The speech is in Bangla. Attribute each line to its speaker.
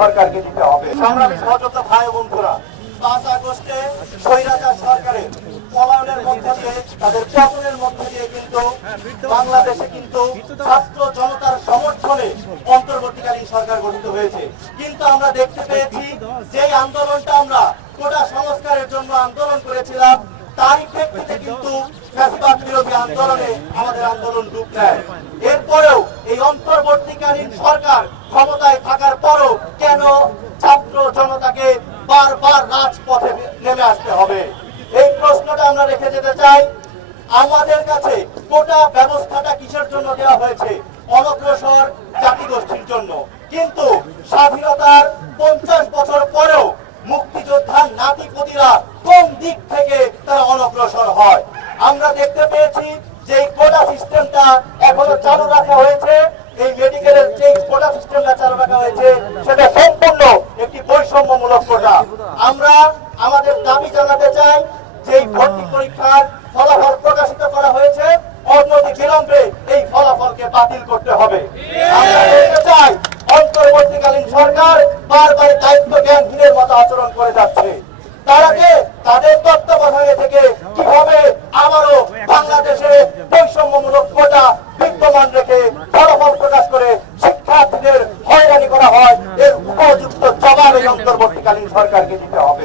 Speaker 1: সরকারকে দিতে হবে। সংগ্রামী সহযোগিতা ভাই বন্ধুরা পাঁচ আগস্টে স্বৈরাচার সরকারের পলায়নের মধ্য দিয়ে, তাদের পতনের মধ্য দিয়ে কিন্তু বাংলাদেশে কিন্তু ছাত্র জনতার সমর্থনে অন্তর্বর্তীকালীন সরকার গঠিত হয়েছে। কিন্তু আমরা দেখতে পেয়েছি যে আন্দোলনটা আমরা কোটা সংস্কারের জন্য আন্দোলন করেছিলাম, তারই প্রেক্ষিতে কিন্তু ফ্যাসিবাদ বিরোধী আন্দোলনে আমাদের আন্দোলন রূপ নেয়। এরপরেও এই অন্তর্বর্তীকালীন সরকার ক্ষমতায় থাকার পরও কেন ছাত্র জনতাকে বারবার রাজপথে নেমে আসতে হবে। এই প্রশ্নটা আমরা রেখে যেতে চাই। আমাদের কাছে কোটা ব্যবস্থাটা কিসের জন্য দেওয়া হয়েছে? অনগ্রসর জাতিগোষ্ঠীর জন্য। কিন্তু স্বাধীনতার পঞ্চাশ বছর পরেও মুক্তিযোদ্ধার নাতিপতিরা কোন দিক থেকে তারা অনগ্রসর হয়? আমরা দেখতে পেয়েছি যে এই কোটা সিস্টেমটা এখনও চালু রাখা হয়েছে। এই মেডিকেলের যে কোটা সিস্টেমটা চালু রাখা হয়েছে, সেটা সম্পূর্ণ একটি বৈষম্যমূলক কোটা আমরা আমাদের দাবি জানাতে চাই যে এই ভর্তি পরীক্ষার ফলাফল প্রকাশিত করা হয়েছে অনতি বিলম্বে এই ফলাফলকে বাতিল করতে হবে। আমরা বলতে চাই অন্তর্বর্তীকালীন সরকার বারবার দায়িত্ব জ্ঞানহীনের মতো আচরণ করে যাচ্ছে। তারা যে তাদের তত্ত্বাবধানে থেকে কীভাবে আবারও বাংলাদেশে বৈষম্যমূলক কোটা বিদ্যমান রেখে ফলাফল প্রকাশ করে শিক্ষার্থীদের হয়রানি করা হয় এর উপযুক্ত জবাব এই অন্তর্বর্তীকালীন সরকারকে দিতে হবে।